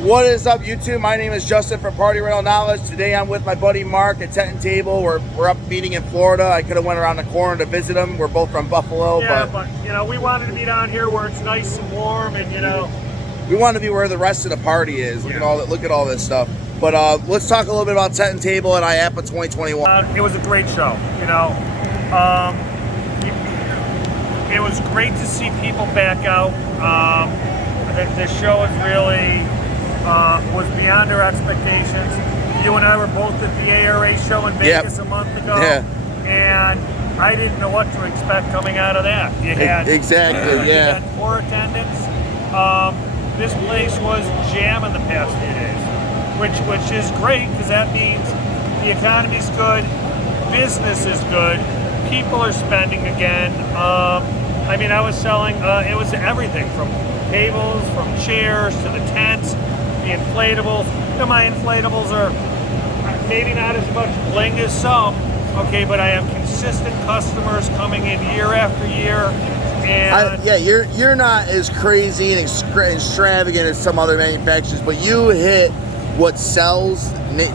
What is up, YouTube? My name is Justin from Party Rental Knowledge. Today I'm with my buddy Mark at Tent and Table. We're up meeting in Florida. I could have went around the corner to visit him. We're both from Buffalo. Yeah, but you know, we wanted to be down here where it's nice and warm, and you know, we wanted to be where the rest of the party is. Look at all this stuff. But let's talk a little bit about Tent and Table at Iaapa 2021. It was a great show. You know, it was great to see people back out. The show is really was beyond our expectations. You and I were both at the ARA show in Vegas a month ago, and I didn't know what to expect coming out of that. You had you had poor attendance. This place was jamming the past few days, which is great because that means the economy's good, business is good, people are spending again. I mean, I was selling. It was everything from tables, from chairs to the tents, the inflatables. You know, my inflatables are maybe not as much bling as some, okay, but I have consistent customers coming in year after year. And you're not as crazy and extravagant as some other manufacturers, but you hit what sells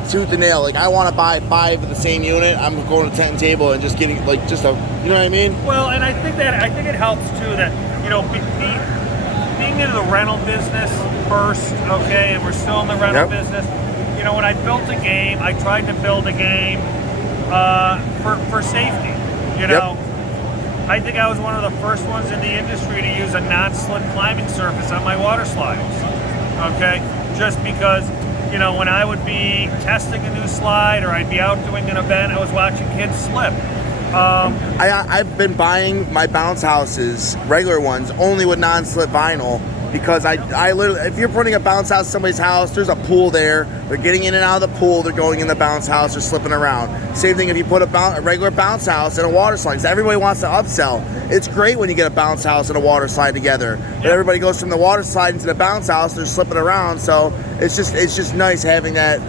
tooth and nail. Like, I want to buy 5 of the same unit. I'm going to Tent and Table and just getting like just a, you know what I mean? Well, and I think it helps too that, you know, being into the rental business first, okay, and we're still in the rental business. You know, when I built a game, I tried to build a game for safety. You know, I think I was one of the first ones in the industry to use a non-slip climbing surface on my water slides. Okay, just because, you know, when I would be testing a new slide or I'd be out doing an event, I was watching kids slip. I've been buying my bounce houses, regular ones, only with non-slip vinyl, because I literally, if you're putting a bounce house in somebody's house, there's a pool there, they're getting in and out of the pool, they're going in the bounce house, they're slipping around. Same thing if you put a regular bounce house and a water slide, because everybody wants to upsell. It's great when you get a bounce house and a water slide together, but everybody goes from the water slide into the bounce house, they're slipping around, so it's just nice having that.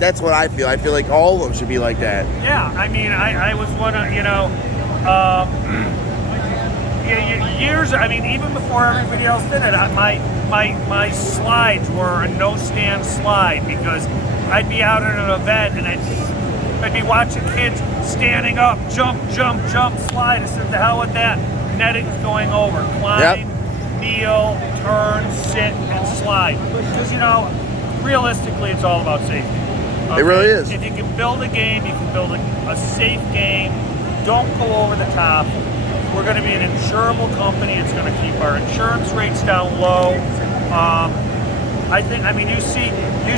That's what I feel. I feel like all of them should be like that. Yeah, I mean, I was one of, you know, years, I mean, even before everybody else did it, my slides were a no-stand slide, because I'd be out at an event and I'd be watching kids standing up, jump, slide. I said, the hell with that. Netting's going over. Climb, kneel, turn, sit, and slide. Because, you know, realistically, it's all about safety. Okay? It really is. If you can build a game, you can build a safe game. Don't go over the top. We're going to be an insurable company. It's going to keep our insurance rates down low. I mean, you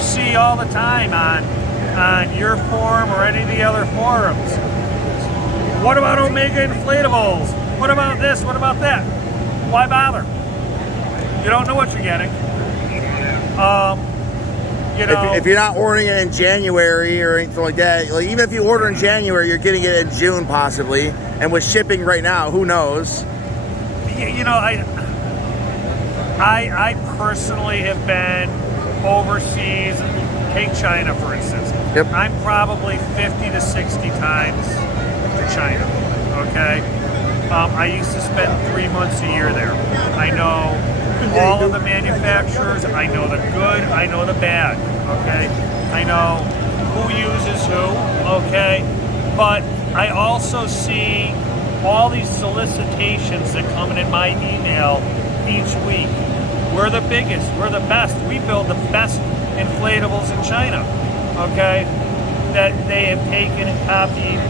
see all the time on your forum or any of the other forums. What about Omega inflatables? What about this? What about that? Why bother? You don't know what you're getting. You know, if you're not ordering it in January or anything like that, like, even if you order in January, you're getting it in June possibly. And with shipping right now, who knows? You know, I personally have been overseas. Take China, for instance. I'm probably 50 to 60 times to China, okay? I used to spend 3 months a year there. I know all of the manufacturers. I know the good, I know the bad, okay? I know who uses who, okay? But I also see all these solicitations that come in my email each week. We're the biggest, we're the best. We build the best inflatables in China, okay? That they have taken and copied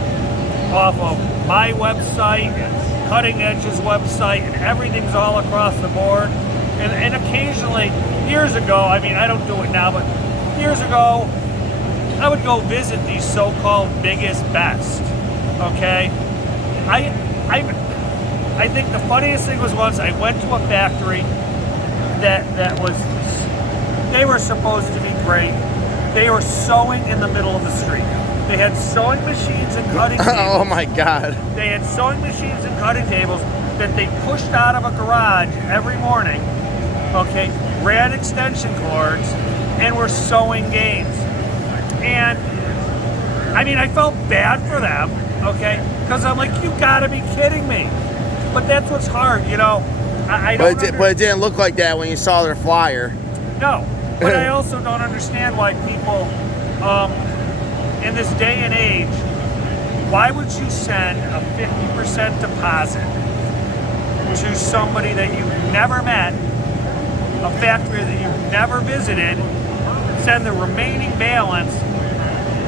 off of my website, Cutting Edge's website, and everything's all across the board. And occasionally, years ago, I mean, I don't do it now, but years ago, I would go visit these so-called biggest, best, okay? I think the funniest thing was once I went to a factory that was, they were supposed to be great. They were sewing in the middle of the street. They had sewing machines and cutting tables. Oh my God. They had sewing machines and cutting tables that they pushed out of a garage every morning, okay, ran extension cords, and were sewing games. And, I mean, I felt bad for them, okay, because I'm like, you gotta be kidding me. But that's what's hard, you know. But it didn't look like that when you saw their flyer. No, But I also don't understand why people, in this day and age, why would you send a 50% deposit to somebody that you've never met, a factory that you've never visited, send the remaining balance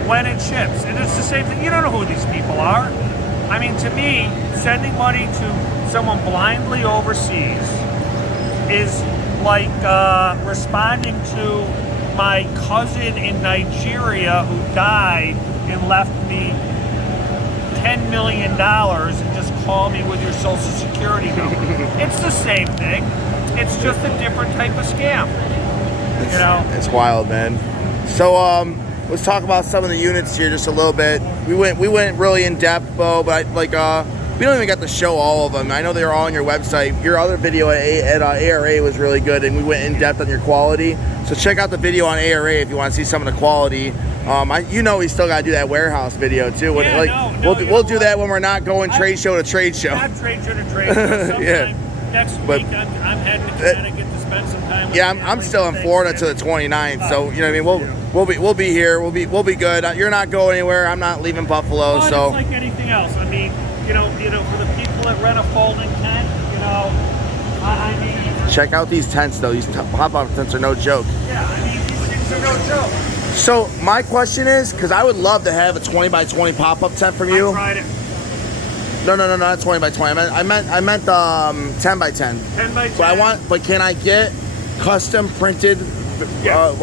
when it ships? And it's the same thing. You don't know who these people are. I mean, to me, sending money to someone blindly overseas is like responding to my cousin in Nigeria who died and left me $10 million and just call me with your social security number. It's the same thing. It's just a different type of scam. You know? It's wild, man. So let's talk about some of the units here just a little bit. We went really in depth, Bo, but we don't even get to show all of them. I know they're all on your website. Your other video at ARA was really good, and we went in depth on your quality. So check out the video on ARA if you want to see some of the quality. We still got to do that warehouse video too. We'll do that when we're not going trade show to trade show. Not trade show to trade show. Sometime Yeah. Next week, I'm heading to Connecticut to spend some time with I'm still in Florida till the 29th, so you know what I mean. We'll be here. We'll be good. You're not going anywhere. I'm not leaving Buffalo. Well, so it's like anything else. I mean, you know, for the people that rent a folding tent, I mean, check out these tents though. These pop-up tents are no joke. Yeah, I mean, these things are no joke. So my question is, because I would love to have a 20 by 20 pop-up tent from you. I tried it. No, not 20 by 20. I meant 10 by 10. 10 by 10. But can I get custom printed? Yeah.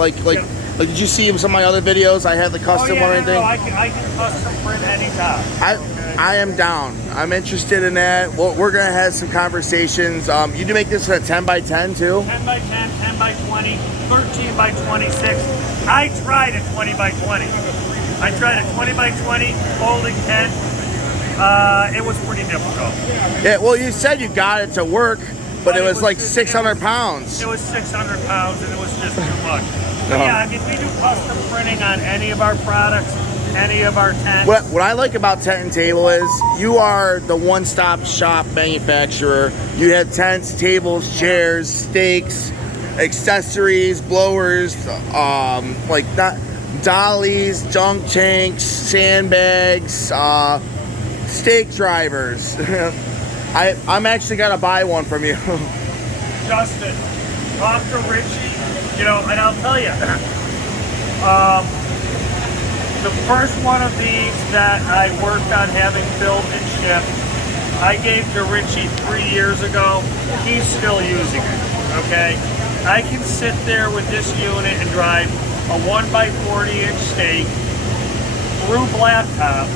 Did you see some of my other videos? I have the custom one or anything. No, I can custom print anytime. I am down. I'm interested in that. We're gonna have some conversations. You do make this a 10 by 10 too? 10 by 10, 10 by 20, 13 by 26. I tried a 20 by 20. I tried a 20 by 20 folding tent. It was pretty difficult. Yeah, well, you said you got it to work, but it was like 600 pounds. It was 600 pounds, and it was just too much. But yeah, I mean, we do custom printing on any of our products, any of our tents. What I like about Tent and Table is you are the one-stop shop manufacturer. You have tents, tables, chairs, stakes, accessories, blowers, dollies, dunk tanks, sandbags, stake drivers. I'm actually gonna buy one from you. Justin, talk to Richie, and I'll tell you, the first one of these that I worked on having built and shipped, I gave to Richie 3 years ago. He's still using it, okay? I can sit there with this unit and drive a 1x40-inch stake through blacktop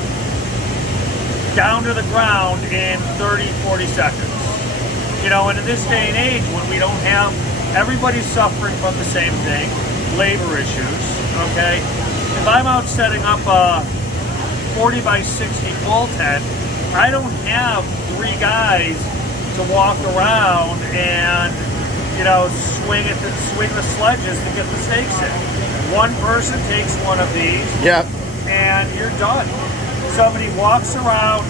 down to the ground in 30, 40 seconds. And in this day and age, when we don't have, everybody's suffering from the same thing, labor issues, okay? If I'm out setting up a 40 by 60 full tent, I don't have 3 guys to walk around and, swing the sledges to get the stakes in. One person takes one of these, and you're done. Somebody walks around,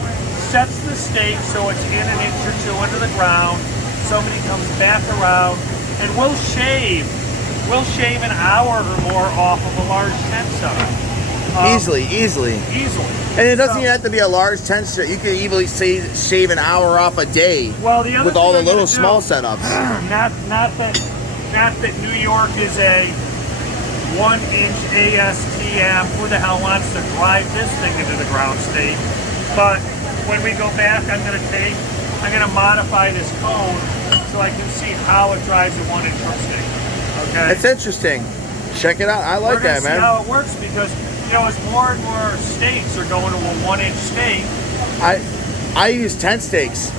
sets the stake so it's in an inch or two into the ground. Somebody comes back around, and we'll shave an hour or more off of a large tent setup. Easily. And it doesn't even have to be a large tent set. You can easily shave an hour off a day. Well, the other with all the little small setups. Not that New York is a 1-inch ASTM. Who the hell wants to drive this thing into the ground state? But when we go back, I'm going to modify this cone so I can see how it drives a 1-inch hook stake. Okay. It's interesting. Check it out. I like that, man. See how it works because as more and more stakes are going to a 1-inch stake. I use tent stakes.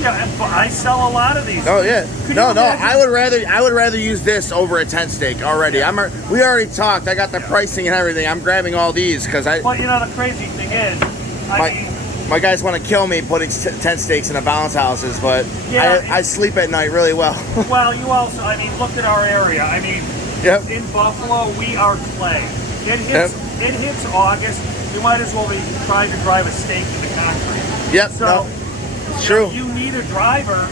Yeah, but I sell a lot of these. Oh yeah. No. I would rather use this over a tent stake already. We already talked. I got the pricing and everything. I'm grabbing all these because I. Well, the crazy thing is, my guys want to kill me putting tent stakes in the bounce houses, but I sleep at night really well. Well, you also, look at our area. In Buffalo, we are clay. It hits August. You might as well be trying to drive a stake into concrete. Yep. So, it's true. You need a driver.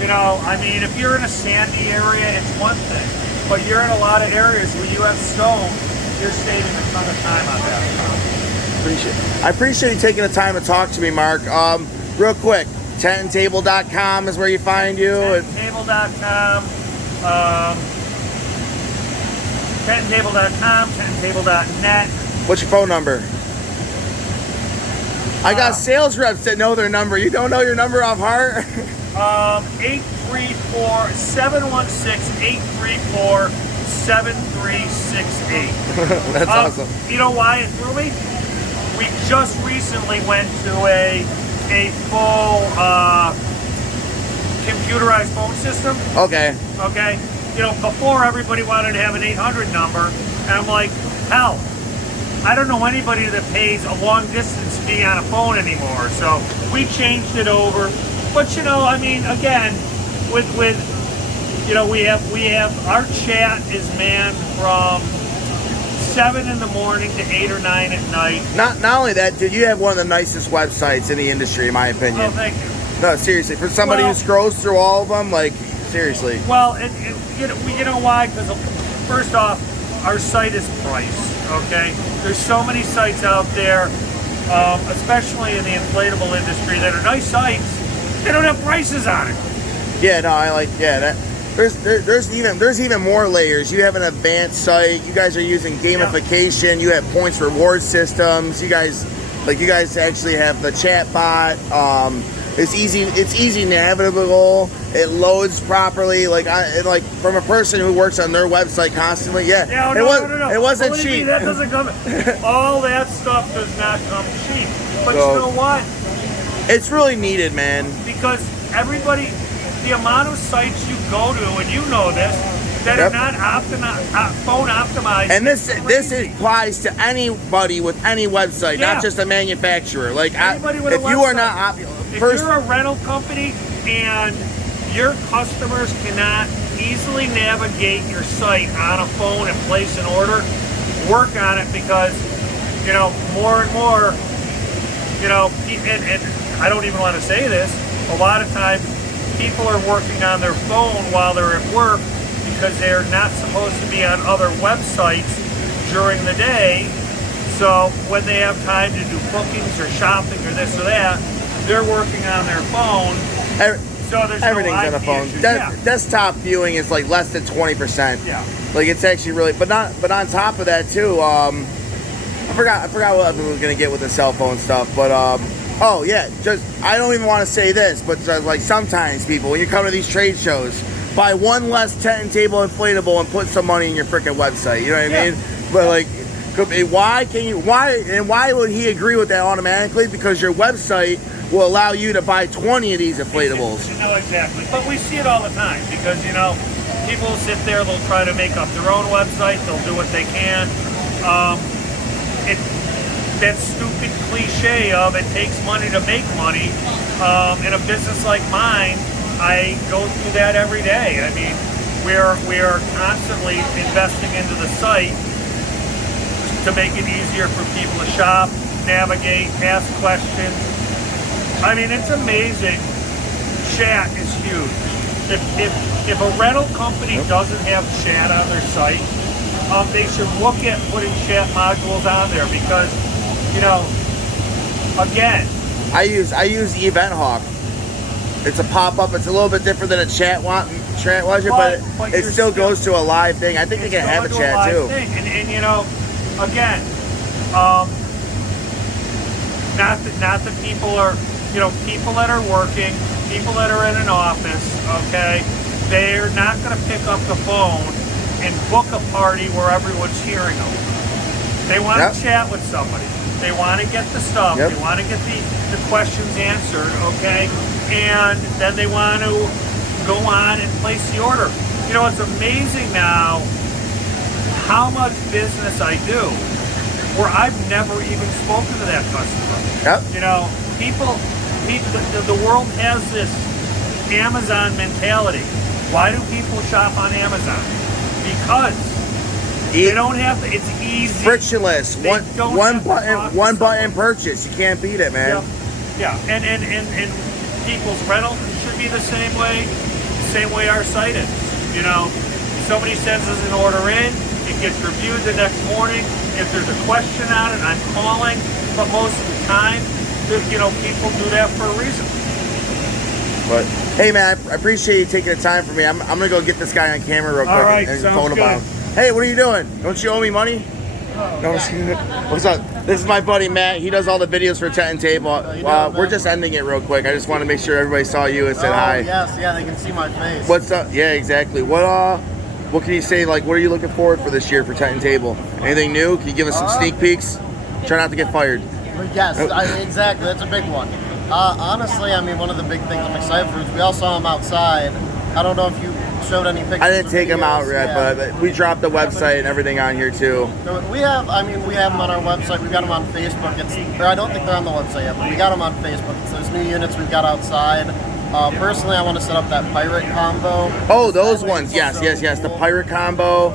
If you're in a sandy area, it's one thing. but you're in a lot of areas where you have stone. You're saving a ton of time on that. I appreciate you taking the time to talk to me, Mark. Real quick, tenttable.com is where you find you. Tenttable.com, tenttable.com, tenttable.net. What's your phone number? I got sales reps that know their number. You don't know your number off heart? 834-716-834-7368. That's awesome. You know why it threw me? We just recently went to a full computerized phone system. Okay. Okay. You know, before everybody wanted to have an 800 number, and I'm like, hell, I don't know anybody that pays a long distance fee on a phone anymore. So we changed it over. But you know, I mean, again, with you know, we have our chat is manned from 7 in the morning to 8 or 9 at night. Not only that, dude, you have one of the nicest websites in the industry, in my opinion. Oh, thank you. No, seriously, for somebody who scrolls through all of them, like, seriously. Well, you know why? Because first off, our site is priced. Okay, there's so many sites out there, especially in the inflatable industry, that are nice sites. They don't have prices on it. Yeah, no, I like that. There's even more layers. You have an advanced site. You guys are using gamification. You have points reward systems. You guys actually have the chat bot. It's easy navigable. It loads properly. Like from a person who works on their website constantly. Yeah. No. It wasn't cheap. That doesn't come. All that stuff does not come cheap. But you know what? It's really needed, man. Because everybody, the amount of sites you go to, and you know this, that are not phone optimized. And this applies to anybody with any website, not just a manufacturer. Like if you are not, if you're a rental company and your customers cannot easily navigate your site on a phone and place an order, work on it, because you know more and more, you know, and I don't even want to say this. A lot of times, people are working on their phone while they're at work, because they're not supposed to be on other websites during the day. So when they have time to do bookings or shopping or this or that, they're working on their phone. So there's everything's no on the phone. Desktop viewing is like less than 20%. Yeah. Like it's actually really, but on top of that too, I forgot what I was gonna get with the cell phone stuff, but oh yeah, I don't even want to say this, but like sometimes people, when you come to these trade shows, buy one less tent and table inflatable and put some money in your freaking website. You know what I mean? But like, why would he agree with that automatically? Because your website will allow you to buy 20 of these inflatables. You know, exactly. But we see it all the time, because you know, people will sit there, they'll try to make up their own website, they'll do what they can. That stupid cliche of it takes money to make money. In a business like mine, I go through that every day. I mean, we are constantly investing into the site to make it easier for people to shop, navigate, ask questions. I mean, it's amazing. Chat is huge. If a rental company doesn't have chat on their site, they should look at putting chat modules on there, because, you know, again, I use EventHawk. It's a pop-up. It's a little bit different than a chat watcher, but it still goes to a live thing. I think they can have a chat too. And you know, again, not that people are, you know, people that are working, people that are in an office, okay, they're not going to pick up the phone and book a party where everyone's hearing them. They want to chat with somebody. They want to get the stuff. They want to get the questions answered, okay? And then they want to go on and place the order. You know, it's amazing now how much business I do where I've never even spoken to that customer. You know, the world has this Amazon mentality. Why do people shop on Amazon? Because they don't have, it's easy. Frictionless. One button purchase. You can't beat it, man. Yeah. And people's rental should be the same way our site is, you know. So somebody sends us an order in, it gets reviewed the next morning. If there's a question on it, I'm calling. But most of the time, you know, people do that for a reason. But hey, man, I appreciate you taking the time for me. I'm gonna go get this guy on camera real quick. All right, and sounds phone him good. about him. Hey, what are you doing? Don't you owe me money? No, what's up? This is my buddy Matt. He does all the videos for Tent and Table. We're just ending it real quick. I just want to make sure everybody saw you and said hi. Yes, yeah, they can see my face. What's up? Yeah, exactly. What can you say? Like, what are you looking forward for this year for Tent and Table? Anything new? Can you give us some sneak peeks? Try not to get fired. Yes, exactly. That's a big one. Honestly, I mean, one of the big things I'm excited for is we all saw him outside. I don't know if you showed any pictures. I didn't take him out yet, but we dropped the website and everything on here too. So we have them on our website. We've got them on Facebook. I don't think they're on the website yet, but we got them on Facebook. It's those new units we've got outside. Personally, I want to set up that pirate combo. Oh, those ones. Yes. The pirate combo.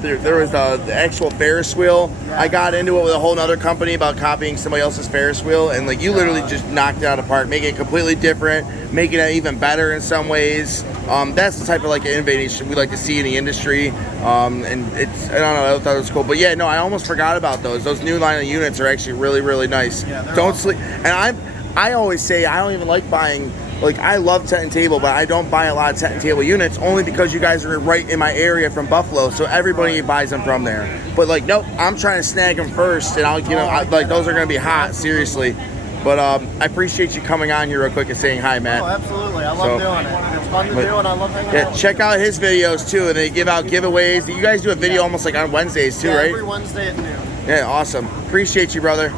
There was the actual Ferris wheel. Yeah. I got into it with a whole other company about copying somebody else's Ferris wheel, and like you literally just knocked it out of the park, making it completely different, making it even better in some ways. That's the type of like innovation we like to see in the industry. And it's, I don't know, I thought it was cool. But yeah, no, I almost forgot about those. Those new line of units are actually really, really nice. Yeah, don't awesome. sleep. And I always say I don't even like buying. Like, I love Tent and Table, but I don't buy a lot of Tent and Table units only because you guys are right in my area from Buffalo, so everybody buys them from there. But like, nope, I'm trying to snag them first, and like those are gonna be hot, seriously. But I appreciate you coming on here real quick and saying hi, Matt. Oh, absolutely. I love doing it. It's fun to do, and I love hanging out. Check out his videos too, and they give out giveaways. You guys do a video almost like on Wednesdays too, right? Every Wednesday at noon. Yeah, awesome. Appreciate you, brother.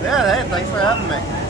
Yeah, hey, thanks for having me.